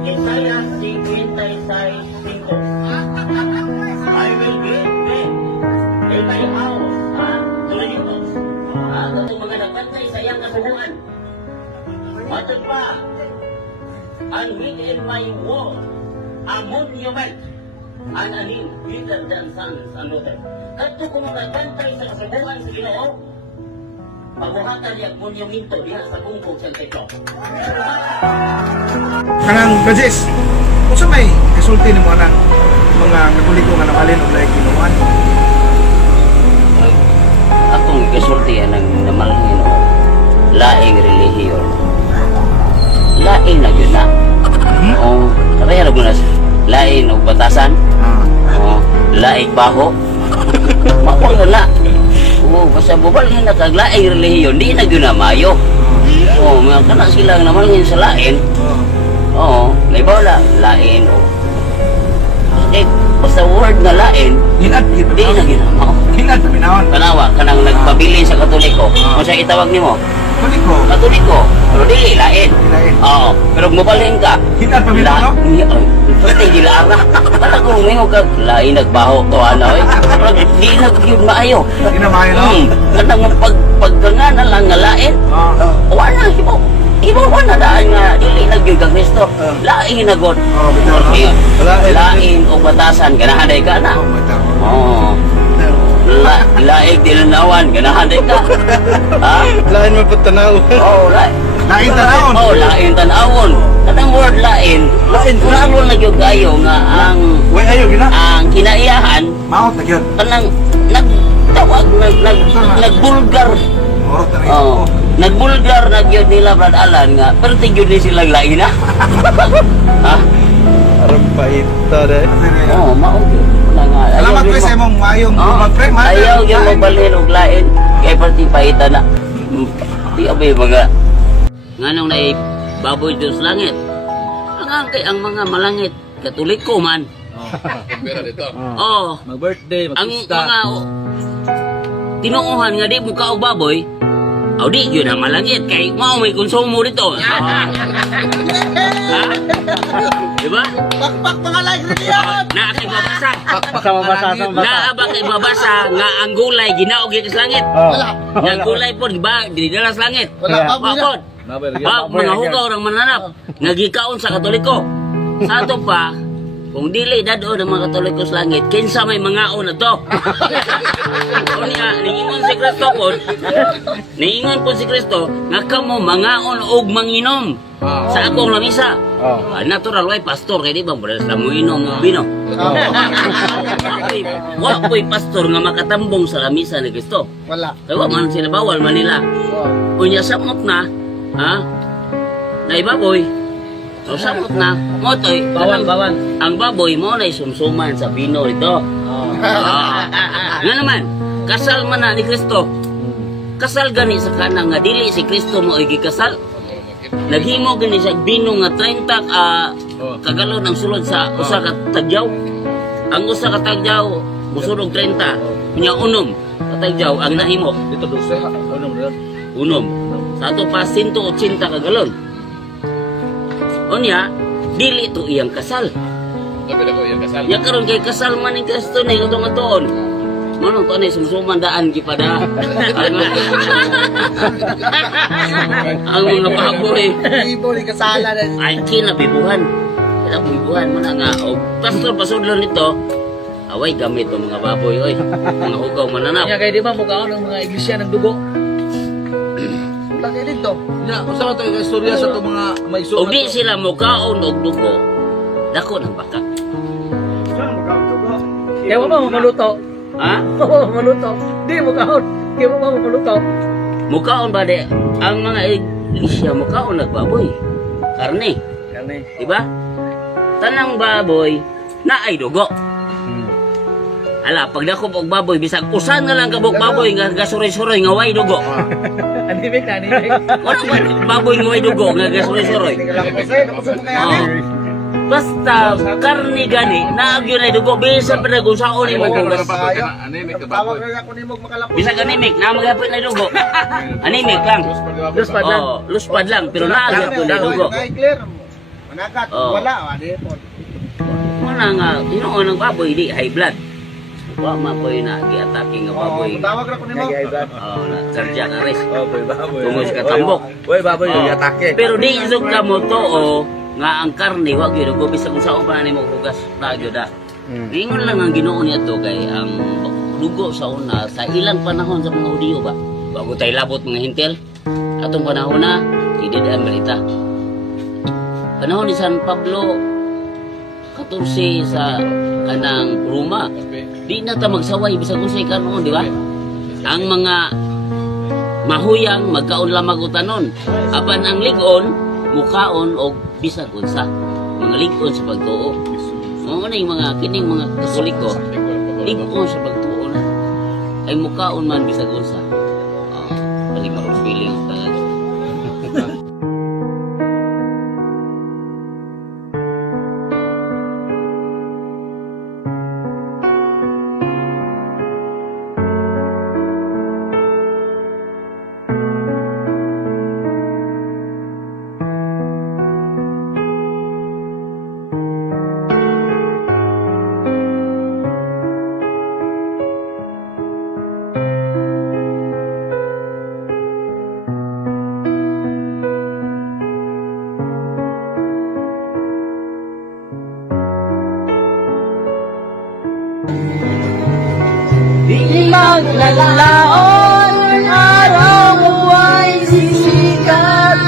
Isaiah 56:5. I will give them in my house to live. Ito mga nagbantay sa iyang kasubuan. Matod pa, and within my wall, a monument, and a name bigger than sons and daughters. Ito kung nagbantay sa kasubuan sa Ginoo, pabuhatan niya monumento diha sa bungkog sa Petro. Kanang Francis, kung sa may kasulti ni mo ng mga Katoliko nga namalin o lahi Ginoon? Akong kasulti ng namalhin o laing relihiyon. Laing na yun na. O, kaya na gunas, laing o batasan. O, laing baho. Mapang na. O, basta bubalhin na kag laing relihiyon, di na yun na mayo. O, mga kana silang namalhin sa lain. Oo, naibaw na, lain o. Eh, basta word na lain, di na ginamaw. Hinad na pinahon. Kanawa, kanang nagpabili sa Katoliko. Kung siya itawag ni mo? Katoliko? Katoliko. Pero dili, lain. Oo, pero mubalhin ka. Hinad pa pinahon, no? Pati gilaan na. Kala ko humingo ka, lain nagbaho to ano eh. Pero di nag-yun maayo. Di na maayo, no? Kanang pagkangan na lang nga lain. Wala, ibaw na daan nga, dili nag-yun ka Kristo. Lain nagot. Lain o batasan, ganahanay ka na. Oo. Laing tinanawan, ganahanay ka. Ha? Lain mo po tanaw. Oo, lain. Lain tanawon? Oo, lain tanawon. Kanang word lain, lalo na yung kayo nga ang kinaiyahan, maot na yun. kanang nagtawag, nagbulgar. Oo, nagbulgar na yun nila Brad Alan nga, pero tigyon din silang lain na. Ha? Parang paita deh. Oo, maot yun. Salamat ko sa imong maayong mag-pray, man. Ayaw yung mabalhin og lain, kay pati paita na. Di abay mga nganong na baboy Diyos langit. Ang mga malangit, Katoliko man. Pera dito. Oh, Mag-birthday, ang mga tinuuhan nga di mo ka og baboy, aw di yun ang malangit kay mao may konsumo dito. Ha? Diba? Pakpak mga like reliyon. Naakay babasa. Sama-sama. Naabang ibabasa nga ang gulay ginaog sa langit. Yang gulay po diba dinala sa langit. Wala mga hugaw orang mananap nagikaon sa Katoliko. Sa ato pa kung dili dado ng mga Katoliko sa langit, kinsa may mangaon na to. Ningingon si Kristo po, ningingon po si Kristo nga kamo mangaon og manginom sa akong lamisa. Natural way pastor kay di ba mo inom og bino. Wa ko'y pastor nga makatambong sa lamisa ni Kristo. Wala. Kaya man sila bawal Manila. Unya samot na, ha? Naibaboy. So samot na, motoy. Bawal. Ang baboy mo na sumsuman sa bino ito. Nga naman, kasal man na ni Kristo. Kasal gani sa kanang nga dili si Kristo mo ay gikasal. Naghimo gani sa bino nga 30 kagalon ang sulod sa usa ka tagyaw. Ang usa ka tagyaw musulog 30. Nya unom ka tagyaw ang nahimo. Dito 12 ha. Unom. Sa ato pa 180 kagalon. Onya, dili to iyang kasal. Sabi na ko yung kasal. Ya karon kay kasal man ni Kristo ni utong atoon. Manong to ni sumsuman daan gipada. Ang mga baboy. Ibo ni kasala na. Ay kinabibuhan. Kinabibuhan mo na nga. O pastor pasudlon nito. Away gamit ng mga baboy oy. Mga hugaw mananap. Kaya kay di ba mukhaon ng mga iglesia ng dugo? Lagi dito. Ya, usa ka to yung istorya sa to mga may O di sila mukaon og dugo. Dako ng baka. Kaya mo ba maluto? Ha? Oo, maluto. Di mo kahon. Kaya mo ba maluto? Mukaon ba de? Ang mga iglesia mukaon nagbaboy. Karne. Diba? Tanang baboy na ay dugo. Ala, pag dakop og baboy, bisag usan nga lang kabog baboy nga gasuroy-suroy nga way dugo. Animik na, animik. Wala man baboy nga way dugo nga gasuroy-suroy. Basta karni gani, naagyo na dugo, bisan pa nag-usaon ni mo kung bisag animik, na magapit na dugo. Animik lang. Luspad lang. Luspad lang, pero naagyo na dugo. Managat, Oo. wala, di po. Muna nga, hinuon ng baboy, di high blood. Wa mapoy na gi-attacking nga baboy. Tawag ra ko nimo. Oh, na cardiac arrest. Baboy, baboy. Tungod sa katambok. Uy, baboy, Oh. yung atake. Pero di isog ka mo to nga ang karne wa gyud go bisag kung saan pa nimo hugas na gyud da. Ingon lang ang Ginoo niya to kay ang dugo sa una sa ilang panahon sa mga Hudiyo ba. Bago tay labot mga hintel. Atong panahon na hindi ang balita. Panahon ni San Pablo 14 sa kanang Roma. Di na ta magsaway bisag kung sa kanon, di ba? Ang mga mahuyang magkaon lamang utanon. Apan ang ligon mukaon og bisag unsa. Mga ligon sa pagtuo. Mao na yung mga kining mga Katoliko. Ligon sa pagtuo na. Ay mukaon man bisag unsa. Balik mo feeling talaga. Di maglalaon ang araw mo ay sisikat.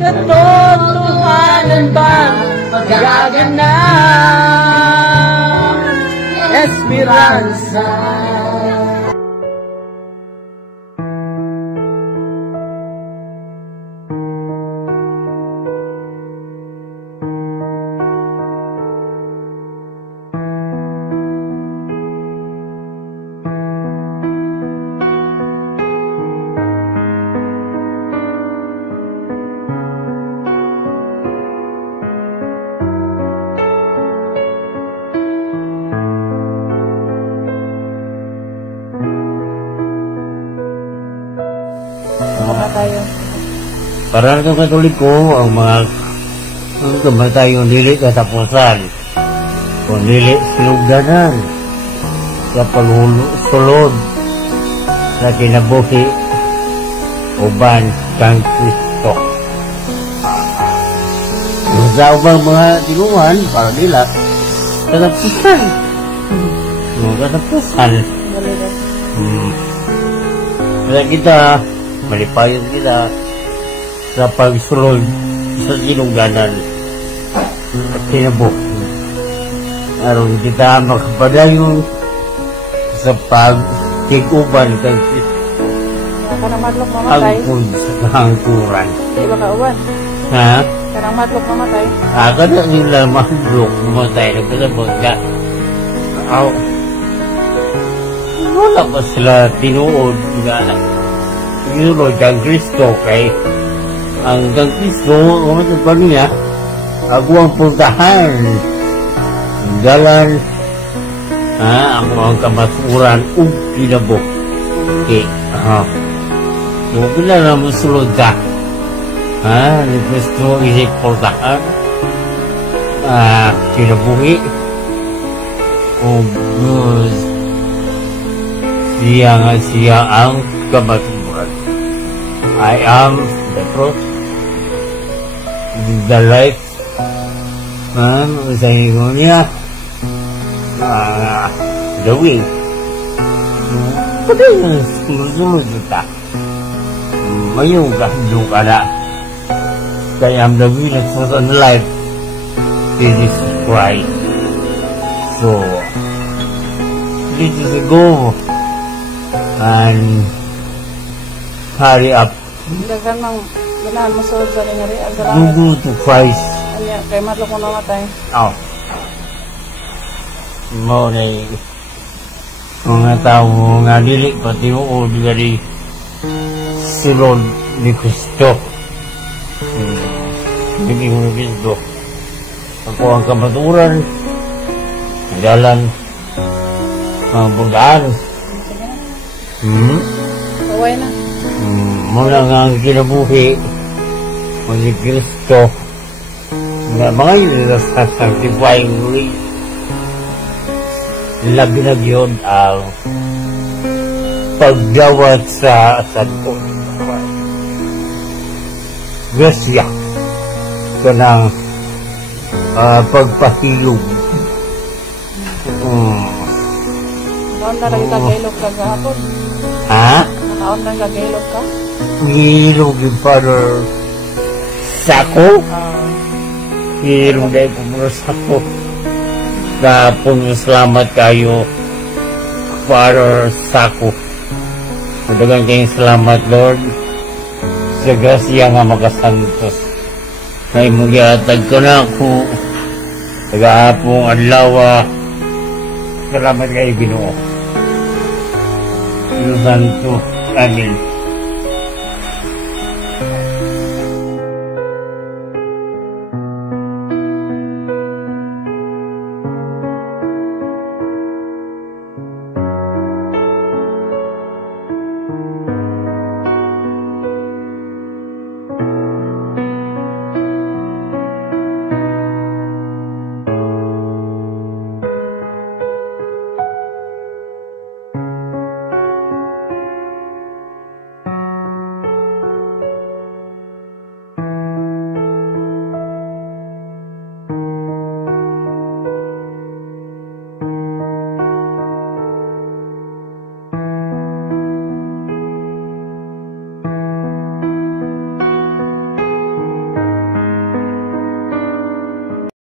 Katotohanan ba magaganap? Esperanza. Para sa Katoliko, ang mga kamatayon dili katapusan, kung dili silugdanan sa pagsulod sa kinabuhi uban kang Kristo. Sa ubang mga tinuan, para nila katapusan. Katapusan. Kaya kita, malipayon kita sa pagsulod sa sinungganan at tinabok. Aron kita makapadayon sa pagtiguban kang Karang matlok mamatay. angkon sa kahangkuran. Di ba kauban? Ha? Karang matlok mamatay. Kada nila mahlok mamatay na kalabot ka. Wala ba sila tinuod nga yun kang Kristo kay ang kang Kristo umatag pa niya ako ang puntahan ang dalan ako ang kamaturan ug kinabok kay kung pila na musulod ka ni Kristo isip puntahan kinabuhi ug siya ang kamaturan. I am the truth, the life, sa inyo niya, the way. Pati yung sunod kita, mayroong kahindong ka na. Kaya am the way, the truth, and the life. This is Christ. So, this is a go. And hurry up. Dagan mang ganahan mo sa sa ngari ang salamat. Go to Christ. Anya kay matlok mo namatay. Mo na mga tao nga dili pati o di sulod ni Kristo. Hindi mo Kristo. Ako ang kamaturan, dalan, ang bugaan. Kaway na. Mula nga ang kinabuhi o si Kristo nga mga yun sa sanctifying grace. Labi na yun ang pagdawat sa santo. Grasya ka ng pagpahilog. Naon na rin kagailog ka gahapon. Ha? Naon na kagailog ka? Hilog yung Father Sako. Hilog na yung Father Sako. Kapong salamat kayo, Father Sako. Madagang kayong salamat, Lord, sa grasya nga makasantos. May mugyatag ko na ako. Tagaapong adlaw. Salamat kayo, Ginoo. Santo. Amen.